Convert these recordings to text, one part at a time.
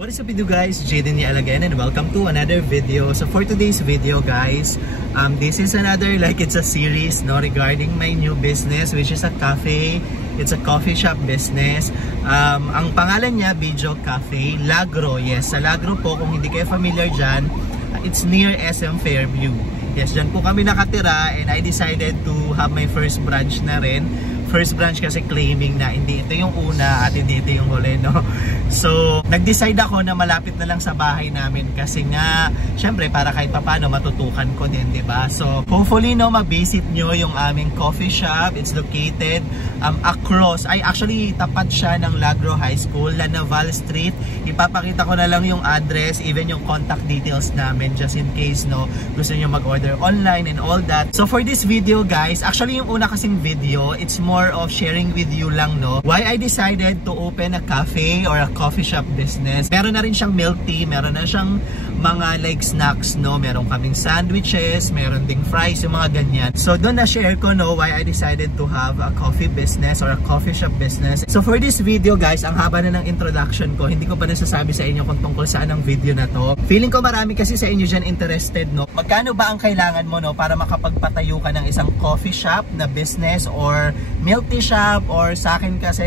What is up with you guys? Jaden Yal again and welcome to another video. So for today's video guys, this is another it's a series regarding my new business which is a cafe. It's a coffee shop business. Ang pangalan niya, Bijo Cafe, Lagro. Yes, sa Lagro po, kung hindi kayo familiar dyan, it's near SM Fairview. Yes, dyan po kami nakatira and I decided to have my first branch na rin. First branch kasi claiming na hindi ito yung una at hindi ito yung huli, no? So, nag-decide ako na malapit na lang sa bahay namin kasi nga, syempre, para kahit papano matutukan ko din, di ba? So, hopefully, ma-visit nyo yung aming coffee shop. It's located across, actually, tapat siya ng Lagro High School, La Naval Street. Ipapakita ko na lang yung address, even yung contact details namin, just in case, gusto nyo mag-order online and all that. So, for this video, guys, actually, yung una kasing video, it's more of sharing with you lang why I decided to open a cafe or a coffee shop business. Meron na rin siyang milk tea, meron na siyang mga snacks, meron kaming sandwiches, meron ding fries, yung mga ganyan. So doon na share ko why I decided to have a coffee business or a coffee shop business. So for this video guys, ang haba na ng introduction ko, hindi ko pa nasasabi sa inyo kung tungkol saan ang video na to. Feeling ko marami kasi sa inyo dyan interested, magkano ba ang kailangan mo para makapagpatayo ka ng isang coffee shop na business or milk tea shop, or sa akin kasi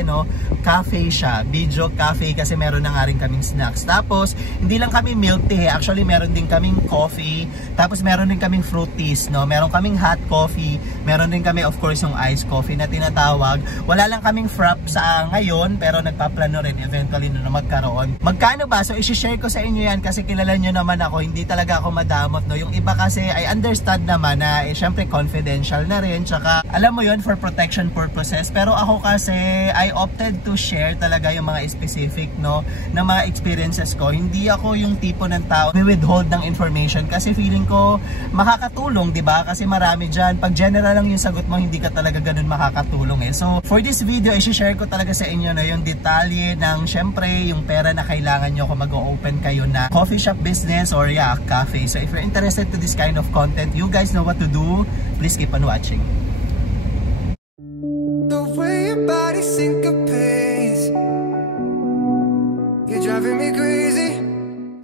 cafe siya, Bijo Cafe, kasi meron na nga rin kaming snacks. Tapos hindi lang kami milk tea, actually meron din kaming coffee, tapos meron din kaming fruit teas, meron kaming hot coffee, meron din kami of course yung iced coffee na tinatawag. Wala lang kaming frap sa ngayon, pero nagpaplano rin eventually na magkaroon. Magkano ba? So i-share ko sa inyo yan kasi kilala nyo naman ako, hindi talaga ako madamot, yung iba kasi I understand naman na syempre confidential na rin, tsaka alam mo yon for protection purposes. Pero ako kasi I opted to share talaga yung mga specific na mga experiences ko. Hindi ako yung tipo ng tao withhold ng information kasi feeling ko makakatulong, di ba? Kasi marami dyan, pag general lang yung sagot mo, hindi ka talaga ganun makakatulong So for this video, i-share ko talaga sa inyo yung detalye ng syempre yung pera na kailangan nyo kung mag-open kayo na coffee shop business or cafe. So if you're interested to this kind of content, you guys know what to do. Please keep on watching.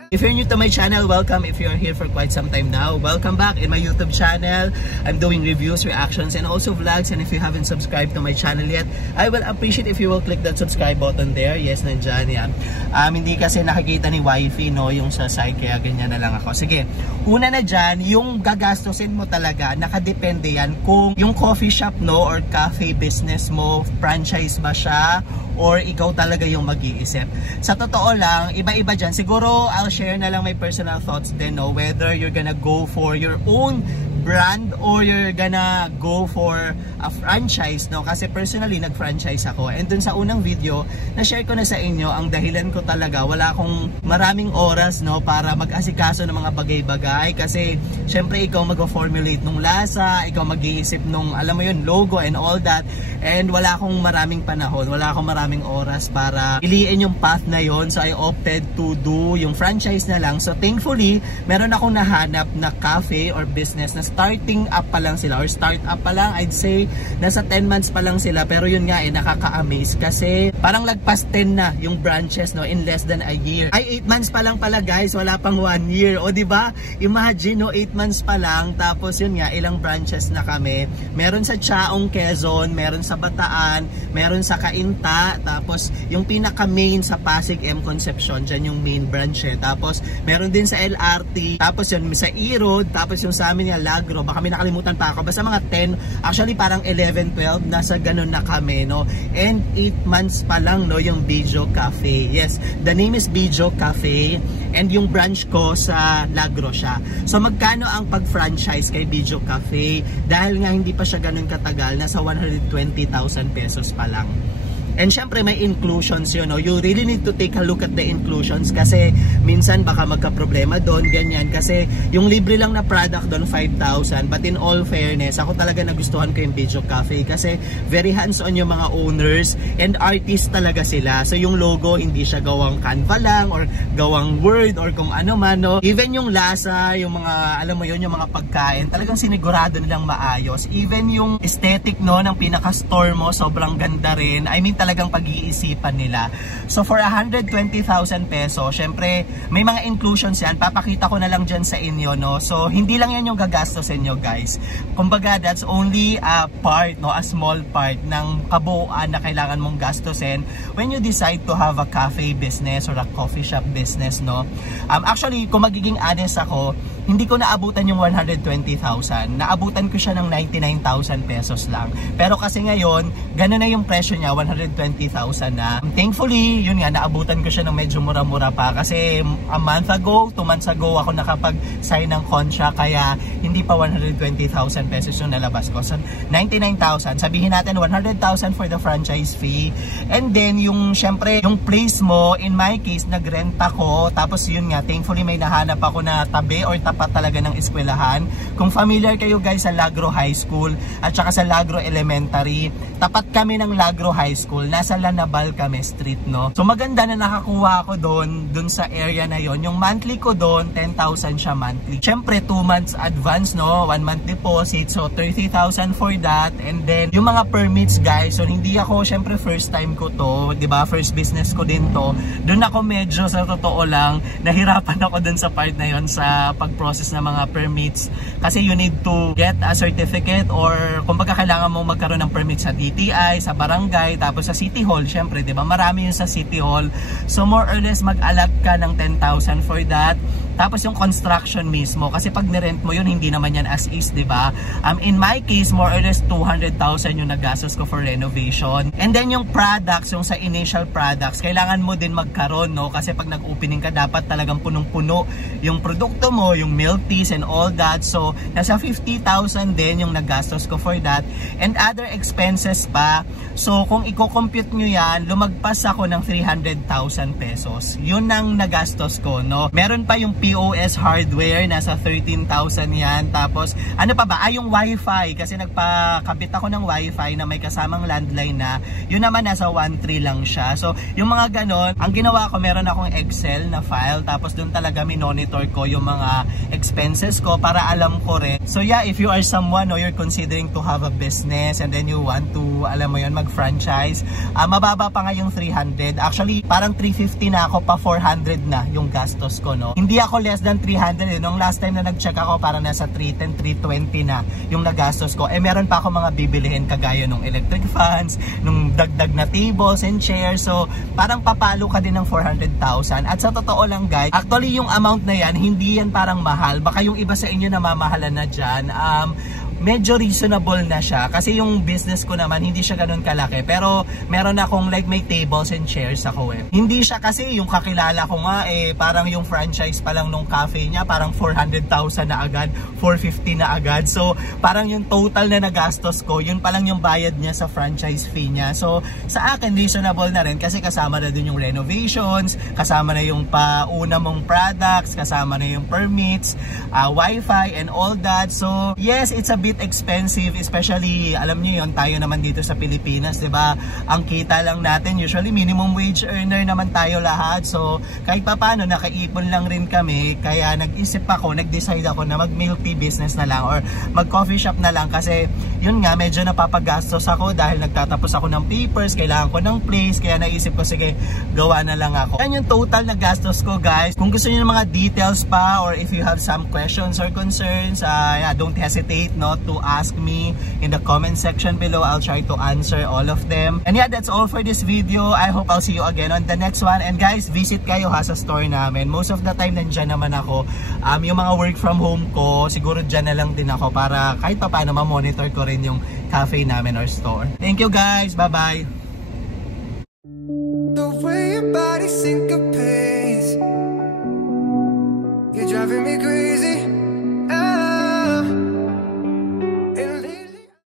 If you're new to my channel, welcome. If you're here for quite some time now, welcome back in my YouTube channel. I'm doing reviews, reactions, and also vlogs. And if you haven't subscribed to my channel yet, I will appreciate if you will click that subscribe button there. Yes, nandyan yan. Hindi kasi nakikita ni wifey, yung sa side, kaya ganyan na lang ako. Sige, una na dyan, yung gagastusin mo talaga, nakadepende yan kung yung coffee shop, or cafe business mo, franchise ba siya, or ikaw talaga yung mag-iisip. Sa totoo lang, iba-iba dyan. Siguro, I'll share na lang my personal thoughts din, whether you're gonna go for your own brand or you're gonna go for a franchise, kasi personally nag-franchise ako, and dun sa unang video na-share ko na sa inyo ang dahilan ko talaga, wala akong maraming oras para mag-asikaso ng mga bagay-bagay kasi syempre ikaw mag-formulate nung lasa, ikaw mag-iisip nung alam mo yun, logo and all that, and wala akong maraming panahon, wala akong maraming oras para piliin yung path na yon. So I opted to do yung franchise na lang. So thankfully meron akong nahanap na cafe or business na starting up pa lang sila, or start up pa lang, I'd say nasa 10 months pa lang sila, pero yun nga nakaka-amaze kasi parang lagpas 10 na yung branches in less than a year. Ay 8 months pa lang pala guys, wala pang 1 year. O di ba? Imagine 8 months pa lang, tapos yun nga ilang branches na kami. Meron sa Chaong, Quezon, meron sa Bataan, meron sa Cainta, tapos yung pinaka main sa Pasig M Concepcion, dyan yung main branch Tapos meron din sa LRT, tapos yun sa E-Road, tapos yung sa amin Lagro, baka may nakalimutan pa ako, basta mga 10, actually parang 11, 12, nasa ganun na kami, and 8 months pa lang, yung Bijo Cafe. Yes, the name is Bijo Cafe, and yung branch ko sa Lagro siya. So magkano ang pag-franchise kay Bijo Cafe? Dahil nga hindi pa siya ganun katagal, nasa 120,000 pesos pa lang. And syempre may inclusions yun, you really need to take a look at the inclusions kasi minsan baka magka-problema doon, ganyan. Kasi yung libre lang na product doon, 5,000. But in all fairness, ako talaga nagustuhan ko yung Bijo Cafe kasi very hands-on yung mga owners and artists talaga sila. So yung logo, hindi siya gawang Canva lang or gawang Word or kung ano man, Even yung lasa, yung mga, alam mo yun, yung mga pagkain, talagang sinigurado nilang maayos. Even yung aesthetic, ng pinaka-store mo, sobrang ganda rin. I mean, talaga talagang pag-iisipan nila. So for 120,000 peso, syempre may mga inclusions yan, papakita ko na lang dyan sa inyo, no? So hindi lang yan yung gagastos sa inyo, guys. Kumbaga that's only a part, no, a small part ng kabuuan na kailangan mong gastusin when you decide to have a cafe business or a coffee shop business, no? Actually, kung magiging honest ako, hindi ko naabutan yung 120,000. Naabutan ko siya ng 99,000 pesos lang. Pero kasi ngayon, gano'n na yung presyo niya, 120,000 na. Thankfully, yun nga, naabutan ko siya ng medyo mura-mura pa. Kasi a month ago, 2 months ago, ako nakapag-sign ng contract. Kaya hindi pa 120,000 pesos yung nalabas ko. So, 99,000. Sabihin natin, 100,000 for the franchise fee. And then, yung, syempre, yung place mo, in my case, nag-rent ako. Tapos yun nga, thankfully, may nahanap ako na tabi or tapat talaga ng eskwelahan. Kung familiar kayo guys sa Lagro High School at saka sa Lagro Elementary, tapat kami ng Lagro High School, nasa Lanabal kami street, no? So maganda na nakakuha ako doon sa area na yon. Yung monthly ko doon, 10,000 siya monthly. Syempre 2 months advance, no? 1 month deposit, so 30,000 for that. And then yung mga permits guys, so hindi ako, syempre first time ko to, 'di ba? First business ko din to. Doon ako medyo sa totoo lang nahirapan ako doon sa part na yon sa pag-process ng mga permits kasi you need to get a certificate or kumbaga kailangan mo magkaroon ng permit sa DTI, sa barangay, tapos sa City Hall, syempre, 'di ba? Marami 'yun sa City Hall. So more or less mag-allot ka ng 10,000 for that. Tapos yung construction mismo, kasi pag nirent mo yun, hindi naman yan as is, di ba? In my case, more or less 200,000 yung nagastos ko for renovation. And then yung products, yung sa initial products, kailangan mo din magkaroon, no? Kasi pag nag-opening ka, dapat talagang punong-puno yung produkto mo, yung milk teas and all that. So, nasa 50,000 din yung nagastos ko for that. And other expenses pa. So, kung i-compute nyo yan, lumagpas ako ng 300,000 pesos. Yun ang nagastos ko, no? Meron pa yung POS hardware, nasa 13,000 yan. Tapos, ano pa ba? Yung wifi, kasi nagpakabit ako ng wifi na may kasamang landline na, yun naman nasa 1.3 lang siya. So, yung mga ganon, ang ginawa ko, meron akong Excel na file, tapos dun talaga minonitor ko yung mga expenses ko para alam ko rin. So, yeah, if you are someone or you're considering to have a business and then you want to, alam mo yun, mag-franchise, mababa pa nga yung 300. Actually, parang 350 na ako, pa 400 na yung gastos ko, no? Hindi ako less than 300 eh. Nung last time na nag-check ako, parang nasa 310, 320 na yung nagastos ko. Eh meron pa ako mga bibilihin kagaya nung electric fans, nung dagdag na tables and chairs. So parang papalo ka din ng 400,000. At sa totoo lang guys, actually yung amount na yan, hindi yan parang mahal. Baka yung iba sa inyo na mamahalan na dyan. Medyo reasonable na siya kasi yung business ko naman hindi siya ganun kalaki, pero meron akong like may tables and chairs ako eh. Hindi siya kasi yung kakilala ko nga eh, parang yung franchise pa lang nung cafe niya parang 400,000 na agad, 450 na agad. So parang yung total na nagastos ko, yun pa lang yung bayad niya sa franchise fee niya. So sa akin reasonable na rin kasi kasama na din yung renovations, kasama na yung pauna mong products, kasama na yung permits, wifi and all that. So yes, it's a bit expensive, especially alam niyo yon, tayo naman dito sa Pilipinas, 'di ba? Ang kita lang natin usually minimum wage earner naman tayo lahat. So kahit papaano nakaipon lang rin kami, kaya nag-decide ako na mag milk tea business na lang or mag coffee shop na lang kasi yun nga medyo napapagastos ako dahil nagtatapos ako ng papers, kailangan ko ng place, kaya naisip ko sige, gawa na lang ako. Yan yung total na gastos ko guys. Kung gusto niyo ng mga details pa or if you have some questions or concerns, yeah, don't hesitate no to ask me in the comment section below. I'll try to answer all of them. And yeah, that's all for this video. I hope I'll see you again on the next one. And guys, visit kayo ha sa store namin. Most of the time nandyan naman ako. Yung mga work from home ko, siguro dyan na lang din ako para kahit pa paano ma-monitor ko rin yung cafe namin or store. Thank you guys. Bye-bye. The way your body syncopates, you're driving me crazy.